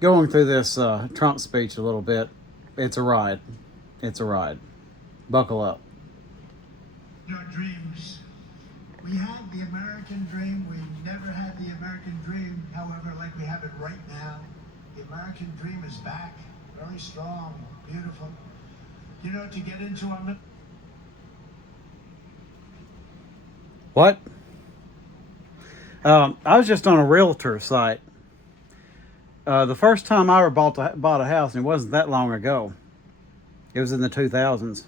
Going through this Trump speech a little bit. It's a ride. It's a ride. Buckle up. Our dreams. We had the American dream. We never had the American dream, however, like we have it right now. The American dream is back, very strong, beautiful. You know, to get into our... What? I was just on a realtor site. The first time I ever bought a house, and it wasn't that long ago. It was in the 2000s.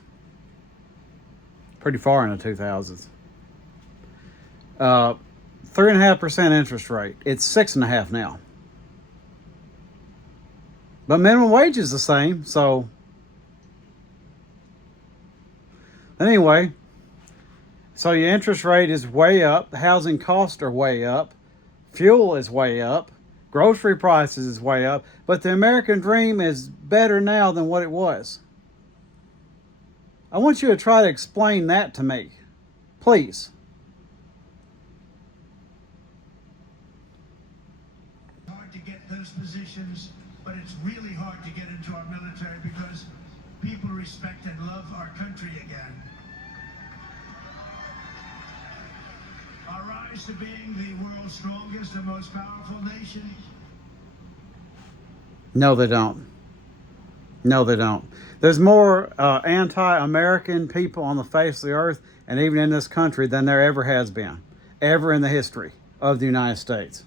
Pretty far in the 2000s. 3.5% interest rate. It's 6.5% now. But minimum wage is the same, so anyway, so your interest rate is way up, housing costs are way up, fuel is way up, grocery prices is way up, but the American dream is better now than what it was. I want you to try to explain that to me, please. Hard to get those positions, but it's really hard to get into our military because people respect and love our country again. Our rise to being the world's strongest and most powerful nation. No, they don't. No, they don't. There's more anti-American people on the face of the earth, and even in this country, than there ever has been, ever in the history of the United States.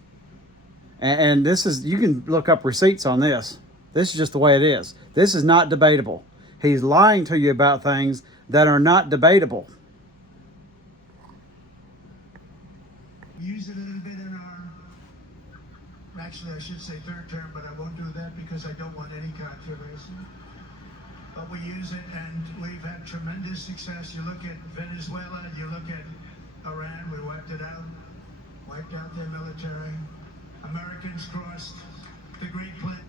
And this is, you can look up receipts on this. This is just the way it is. This is not debatable. He's lying to you about things that are not debatable. Use it a little bit in our, actually I should say third term, but I won't do that because I don't want any controversy. But we use it and we've had tremendous success. You look at Venezuela, you look at Iran, we wiped it out, wiped out their military. Americans crossed the Great Plains.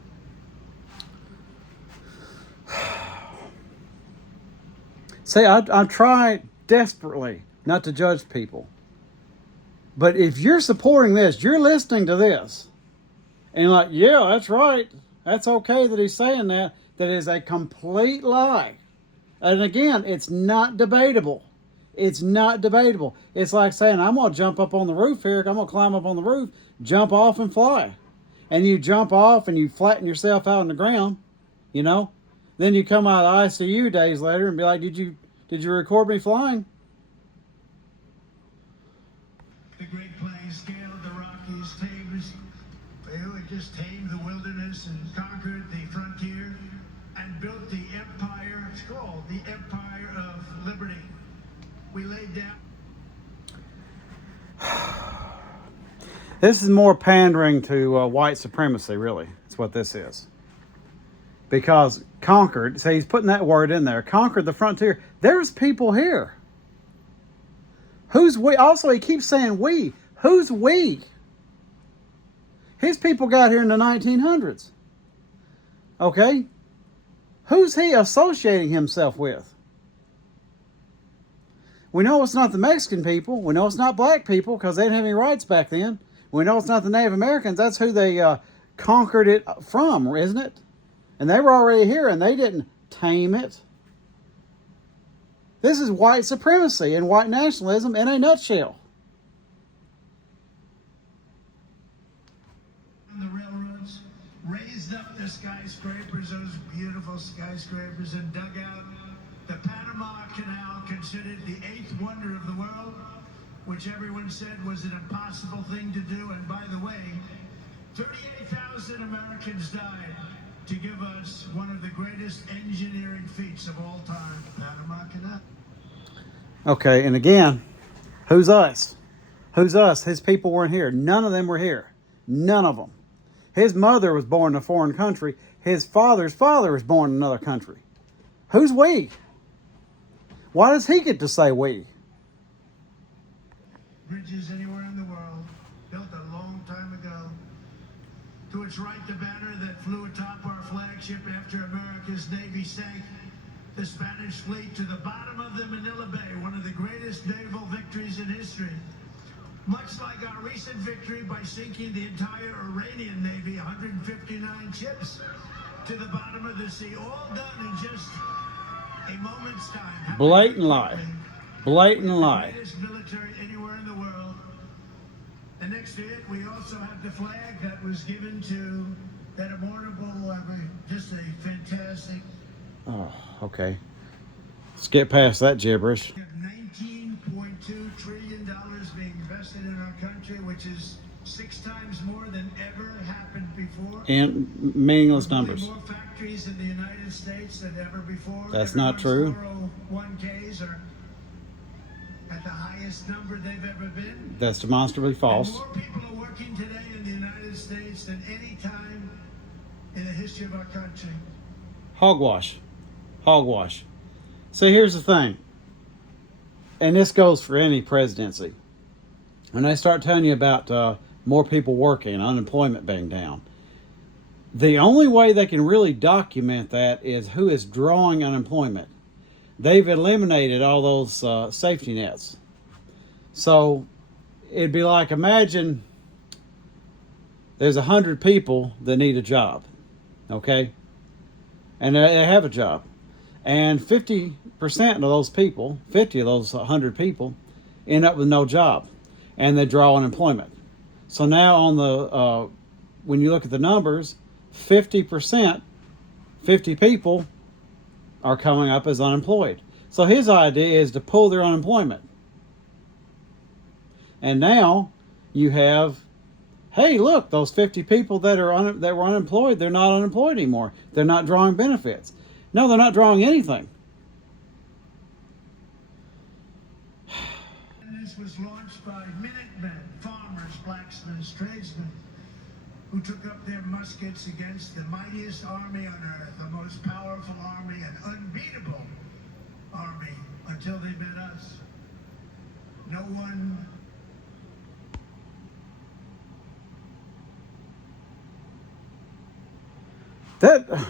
See, I try desperately not to judge people. But if you're supporting this, you're listening to this, and you're like, yeah, that's right. That's okay that he's saying that. That is a complete lie. And again, it's not debatable. It's not debatable. It's like saying, I'm going to jump up on the roof here. I'm going to climb up on the roof, jump off and fly. And you jump off and you flatten yourself out on the ground, you know. Then you come out of ICU days later and be like, did you record me flying? The Great Plains, scaled the Rockies, tamed, we just tamed the wilderness and conquered the frontier and built the empire. It's called the Empire of Liberty. We laid down. This is more pandering to white supremacy, really. That's what this is. Because conquered, so he's putting that word in there, conquered the frontier. There's people here. Who's we? Also, he keeps saying we. Who's we? His people got here in the 1900s. Okay? Who's he associating himself with? We know it's not the Mexican people. We know it's not black people because they didn't have any rights back then. We know it's not the Native Americans. That's who they conquered it from, isn't it? And they were already here and they didn't tame it. This is white supremacy and white nationalism in a nutshell. The railroads raised up the skyscrapers, those beautiful skyscrapers, and dug out the Panama Canal, considered the eighth wonder of the world, which everyone said was an impossible thing to do. And by the way, 38,000 Americans died to give us one of the greatest engineering feats of all time, Panama Canal. Okay, and again, who's us? Who's us? His people weren't here. None of them were here. None of them. His mother was born in a foreign country. His father's father was born in another country. Who's we? Why does he get to say we? Bridges anywhere in the world, built a long time ago. To its right, the banner that flew atop our flagship after America's Navy sank the Spanish fleet to the bottom of the Manila Bay, one of the greatest naval victories in history. much like our recent victory by sinking the entire Iranian Navy, 159 ships to the bottom of the sea, all done in just a moment's time. Blatant lie. Blatant lie. The greatest military anywhere in the world. And next to it, we also have the flag that was given to that immortal, just a fantastic. Oh, okay. Let's get past that gibberish. $19.2 trillion being invested in our country, which is 6 times more than ever happened before. And meaningless numbers. More factories in the United States than ever before. That's not true. 401ks are at the highest number they've ever been. That's demonstrably false. And more people are working today in the United States than any time in the history of our country. Hogwash. Hogwash. So here's the thing. And this goes for any presidency. When they start telling you about more people working, unemployment being down, the only way they can really document that is who is drawing unemployment. They've eliminated all those safety nets. So it'd be like, imagine there's 100 people that need a job, okay? And they have a job. And 50% of those people, 50 of those 100 people, end up with no job. And they draw unemployment. So now on the, when you look at the numbers, 50%, 50 people are coming up as unemployed. So his idea is to pull their unemployment. And now you have, hey, look, those 50 people that were unemployed, they're not unemployed anymore. They're not drawing benefits. No, they're not drawing anything. This was launched by Minutemen, farmers, blacksmiths, tradesmen, who took up their muskets against the mightiest army on earth, the most powerful army, an unbeatable army, until they met us. No one that,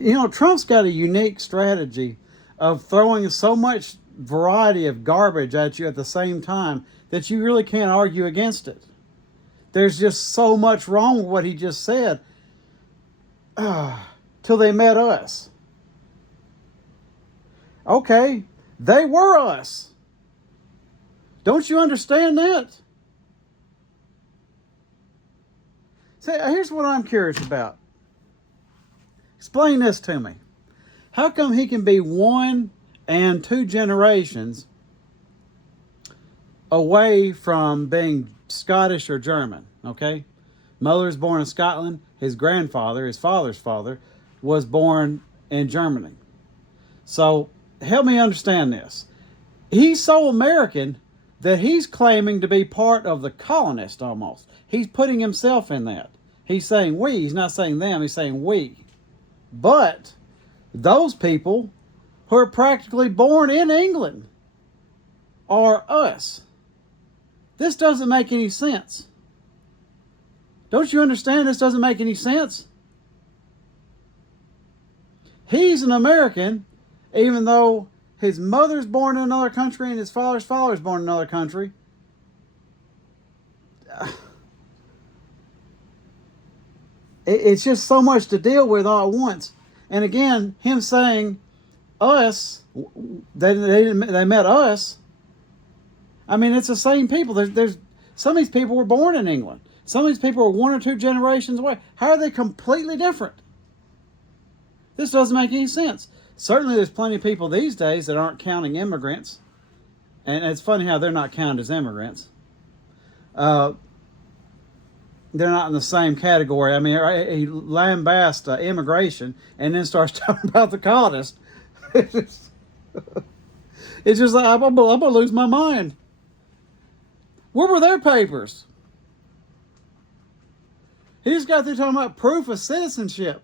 you know, Trump's got a unique strategy of throwing so much variety of garbage at you at the same time that you really can't argue against it. There's just so much wrong with what he just said. Till they met us. Okay, they were us. Don't you understand that? See, here's what I'm curious about. Explain this to me. How come he can be 1 and 2 generations away from being Scottish or German, okay? Mother was born in Scotland. His grandfather, his father's father, was born in Germany. So, help me understand this. He's so American that he's claiming to be part of the colonist almost. He's putting himself in that. He's saying we. He's not saying them. He's saying we. But those people who are practically born in England are us. This doesn't make any sense. Don't you understand this doesn't make any sense? He's an American, even though his mother's born in another country and his father's father's born in another country. It's just so much to deal with all at once. And again, him saying us, they met us. I mean, it's the same people. There's some of these people were born in England. Some of these people are 1 or 2 generations away. How are they completely different? This doesn't make any sense. Certainly there's plenty of people these days that aren't counting immigrants. And it's funny how they're not counted as immigrants. They're not in the same category. I mean, he lambasts immigration and then starts talking about the colonists. It's just like, I'm going to lose my mind. Where were their papers? He just got through talking about proof of citizenship.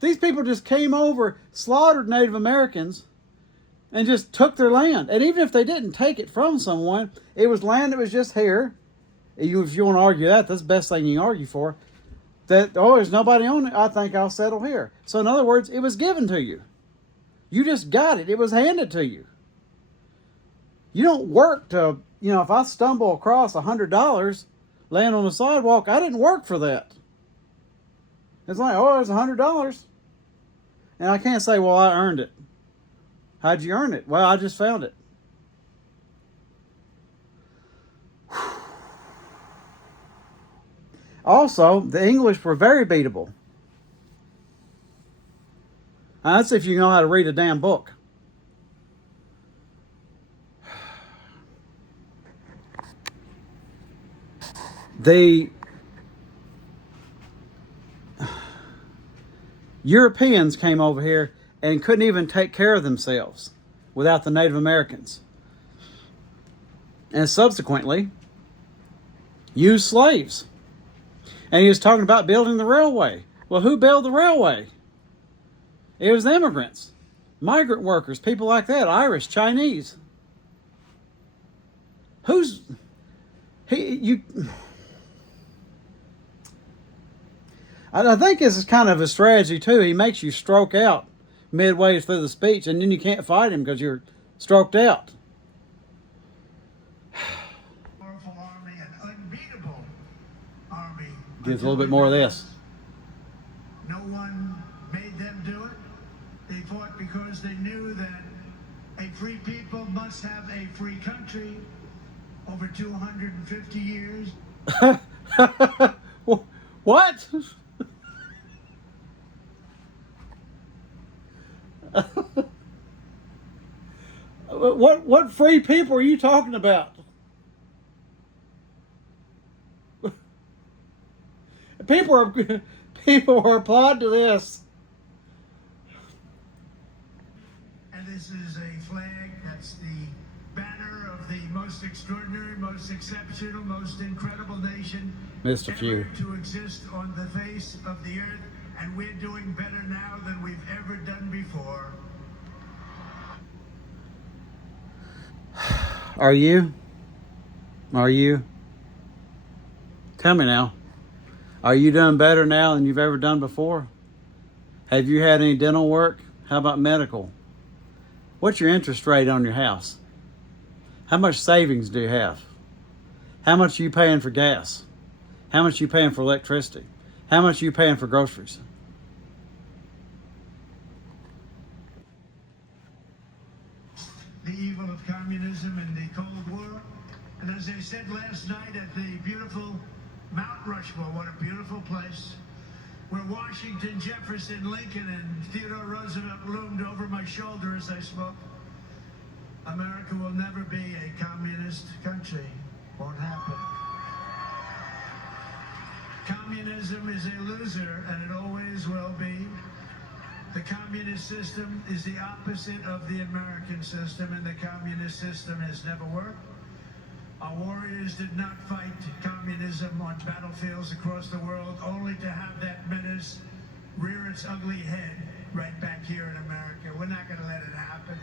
These people just came over, slaughtered Native Americans, and just took their land. And even if they didn't take it from someone, it was land that was just here. If you want to argue that, that's the best thing you can argue for. That, oh, there's nobody on it, I think I'll settle here. So in other words, it was given to you. You just got it. It was handed to you. You don't work to, if I stumble across $100 laying on the sidewalk, I didn't work for that. It's like, oh, it's $100. And I can't say, well, I earned it. How'd you earn it? Well, I just found it. Also, the English were very beatable. That's if you know how to read a damn book. The Europeans came over here and couldn't even take care of themselves without the Native Americans. And subsequently, used slaves. And he was talking about building the railway. Well, who built the railway? It was the immigrants, migrant workers, people like that, Irish, Chinese. I think this is kind of a strategy too. He makes you stroke out midway through the speech, and then you can't fight him because you're stroked out. Powerful army, an unbeatable army. Give us a little bit more of this. No one made them do it. They fought because they knew that a free people must have a free country. Over 250 years. What? What free people are you talking about? People are applaud to this. And this is a flag that's the banner of the most extraordinary, most exceptional, most incredible nation Missed a few. ever to exist on the face of the earth, and we're doing better now than we've ever done before. Are you? Are you? Tell me now. Are you doing better now than you've ever done before? Have you had any dental work? How about medical? What's your interest rate on your house? How much savings do you have? How much are you paying for gas? How much are you paying for electricity? How much are you paying for groceries? The evil of communism and the Cold War. And as I said last night at the beautiful Mount Rushmore, what a beautiful place, where Washington, Jefferson, Lincoln, and Theodore Roosevelt loomed over my shoulder as I spoke. America will never be a communist country. Won't happen. Communism is a loser, and it always will be. The communist system is the opposite of the American system, and the communist system has never worked. Our warriors did not fight communism on battlefields across the world, only to have that menace rear its ugly head right back here in America. We're not going to let it happen.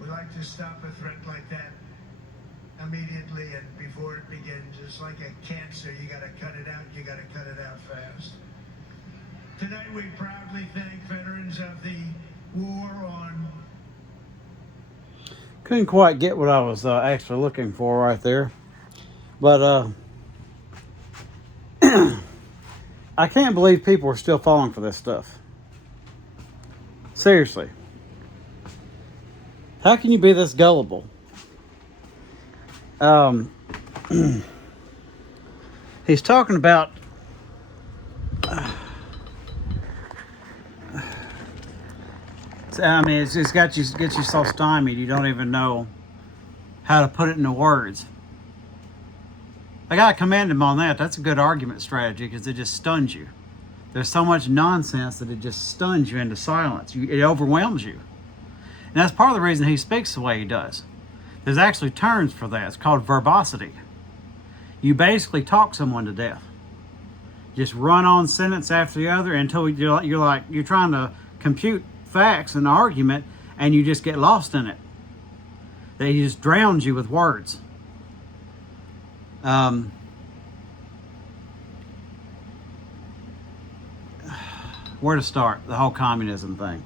We like to stop a threat like that immediately and before it begins. It's like a cancer. You got to cut it out. You got to cut it out fast. Tonight we proudly thank veterans of the war on. Couldn't quite get what I was actually looking for right there. But I can't believe people are still falling for this stuff. Seriously. How can you be this gullible? He's talking about I mean, it's gets you so stymied you don't even know how to put it into words. I gotta commend him on that. That's a good argument strategy because it just stuns you. There's so much nonsense that it just stuns you into silence. It overwhelms you. And that's part of the reason he speaks the way he does. There's actually terms for that. It's called verbosity. You basically talk someone to death. Just run on sentence after the other until you're trying to compute facts in an argument and you just get lost in it. That he just drowns you with words. Where to start? The whole communism thing.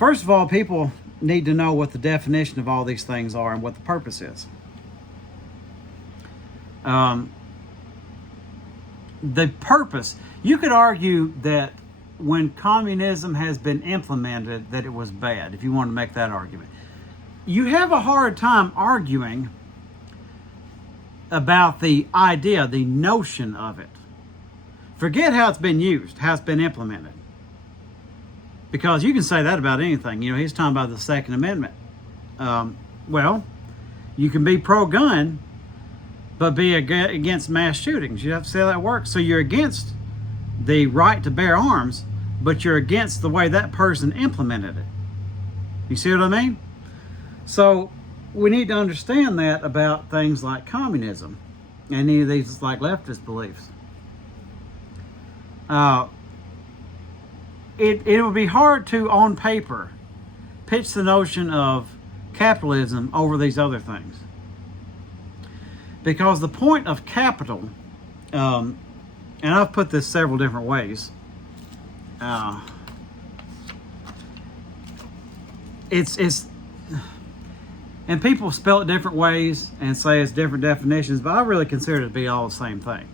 First of all, people need to know what the definition of all these things are and what the purpose is. The purpose, you could argue that when communism has been implemented that it was bad, if you want to make that argument. You have a hard time arguing about the idea, the notion of it. Forget how it's been used, how it's been implemented. Because you can say that about anything. You know, he's talking about the Second Amendment. Well, you can be pro-gun, but be against mass shootings. You have to see how that works. So you're against the right to bear arms, but you're against the way that person implemented it. You see what I mean? So we need to understand that about things like communism and any of these like leftist beliefs. It would be hard to, on paper, pitch the notion of capitalism over these other things. Because the point of capital, and I've put this several different ways, it's and people spell it different ways and say it's different definitions, but I really consider it to be all the same thing.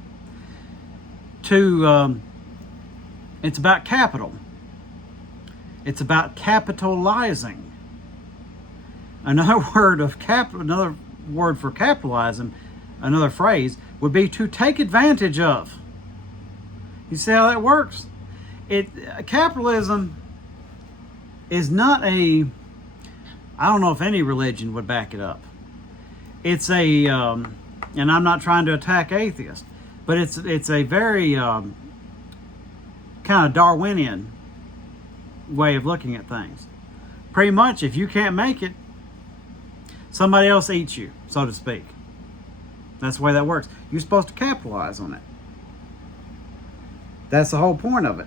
It's about capital. It's about capitalizing. Another word for capitalism, another phrase, would be to take advantage of. You see how that works? Capitalism is not I don't know if any religion would back it up. It's and I'm not trying to attack atheists, but it's a very kind of Darwinian way of looking at things. Pretty much, if you can't make it, somebody else eats you, so to speak. That's the way that works. You're supposed to capitalize on it. That's the whole point of it.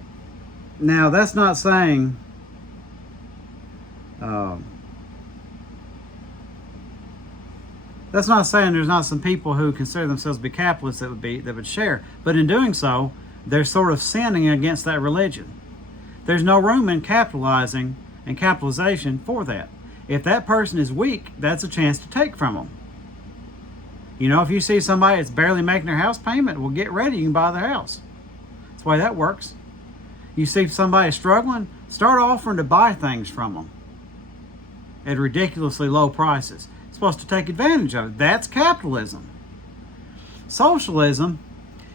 Now, that's not saying there's not some people who consider themselves to be capitalists that would share. But in doing so, they're sort of sinning against that religion. There's no room in capitalizing and capitalization for that. If that person is weak, that's a chance to take from them. You know, if you see somebody that's barely making their house payment, well, get ready, you can buy their house. That's the way that works. You see somebody struggling, start offering to buy things from them at ridiculously low prices. It's supposed to take advantage of it. That's capitalism. Socialism,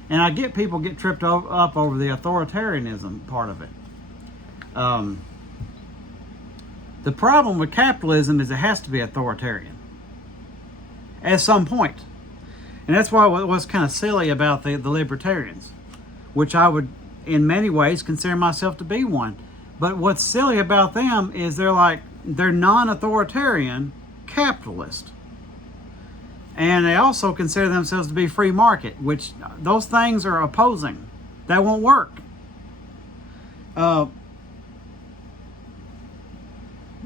and I get people get tripped up over the authoritarianism part of it. The problem with capitalism is it has to be authoritarian at some point. And that's why what's kind of silly about the libertarians, which I would in many ways consider myself to be one. But what's silly about them is they're non-authoritarian capitalist. And they also consider themselves to be free market, which those things are opposing. That won't work.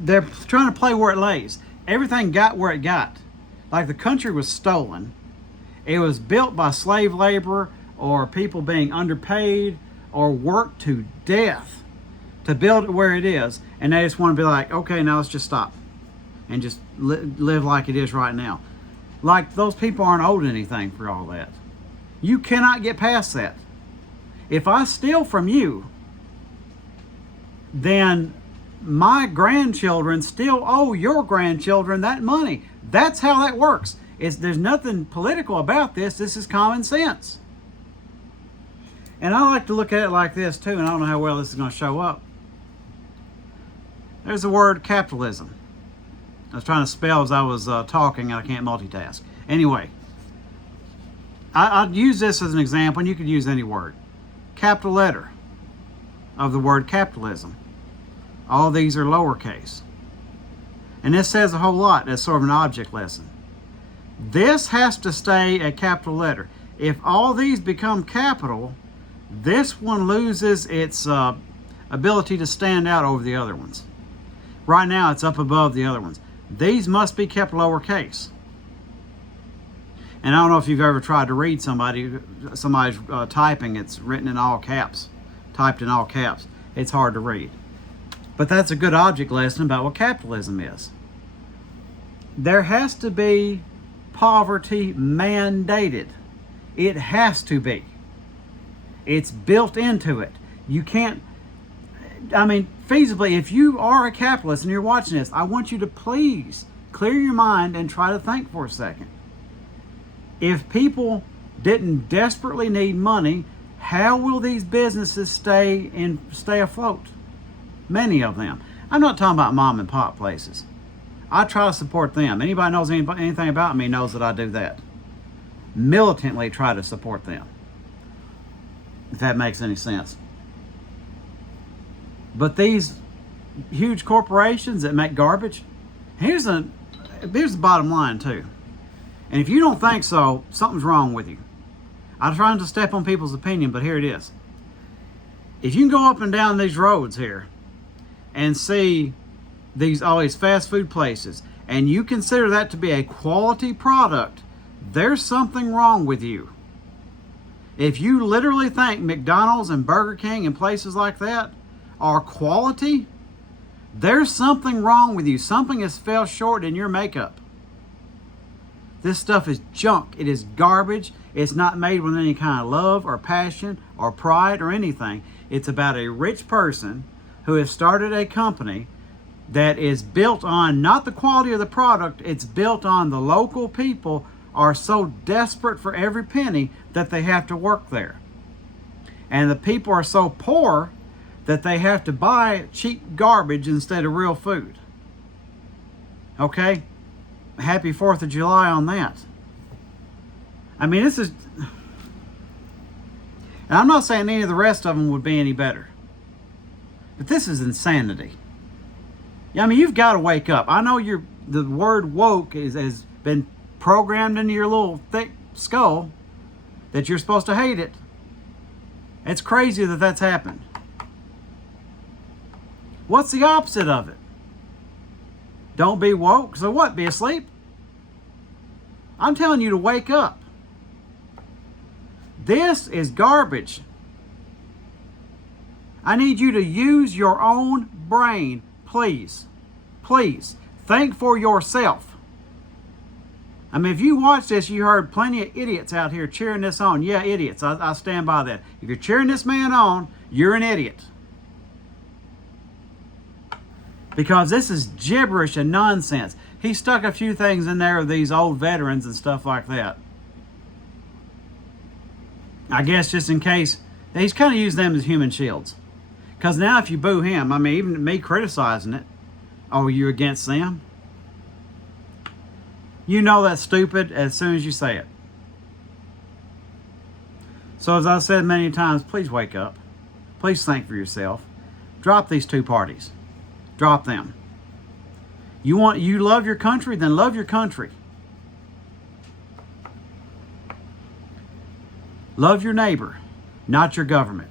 They're trying to play where it lays. Everything got where it got. Like the country was stolen. It was built by slave labor or people being underpaid or worked to death to build it where it is. And they just want to be like, okay, now let's just stop and just live like it is right now. Like those people aren't owed anything for all that. You cannot get past that. If I steal from you, then my grandchildren still owe your grandchildren that money. That's how that works. There's nothing political about this. This is common sense. And I like to look at it like this too, and I don't know how well this is going to show up. There's the word capitalism. I was trying to spell as I was talking, and I can't multitask. Anyway, I'd use this as an example, and you could use any word. Capital letter of the word capitalism. All these are lowercase. And this says a whole lot as sort of an object lesson. This has to stay a capital letter. If all these become capital, this one loses its ability to stand out over the other ones. Right now, it's up above the other ones. These must be kept lowercase. And I don't know if you've ever tried to read somebody's typing. It's written in all caps, typed in all caps. It's hard to read. But that's a good object lesson about what capitalism is. There has to be poverty mandated. It has to be. It's built into it. You can't, feasibly, if you are a capitalist and you're watching this, I want you to please clear your mind and try to think for a second. If people didn't desperately need money, how will these businesses stay afloat? Many of them. I'm not talking about mom and pop places. I try to support them. Anybody knows anything about me knows that I do that. Militantly try to support them. If that makes any sense. But these huge corporations that make garbage, here's the bottom line too. And if you don't think so, something's wrong with you. I'm trying to step on people's opinion, but here it is. If you can go up and down these roads here and see all these fast food places, and you consider that to be a quality product, there's something wrong with you. If you literally think McDonald's and Burger King and places like that are quality, there's something wrong with you. Something has fell short in your makeup. This stuff is junk. It is garbage. It's not made with any kind of love or passion or pride or anything. It's about a rich person who has started a company that is built on not the quality of the product, it's built on the local people are so desperate for every penny that they have to work there. And the people are so poor that they have to buy cheap garbage instead of real food. Okay? Happy 4th of July on that. This is... And I'm not saying any of the rest of them would be any better. But this is insanity. You've got to wake up. I know the word woke has been programmed into your little thick skull that you're supposed to hate it. It's crazy that that's happened. What's the opposite of it? Don't be woke. So what? Be asleep? I'm telling you to wake up. This is garbage. I need you to use your own brain, please. Please. Think for yourself. If you watch this, you heard plenty of idiots out here cheering this on. Yeah, idiots. I stand by that. If you're cheering this man on, you're an idiot. Because this is gibberish and nonsense. He stuck a few things in there of these old veterans and stuff like that. I guess just in case, he's kind of used them as human shields. Because now if you boo him, even me criticizing it, oh, you're against them? You know that's stupid as soon as you say it. So as I've said many times, please wake up. Please think for yourself. Drop these two parties. Drop them. You love your country? Then love your country. Love your neighbor, not your government.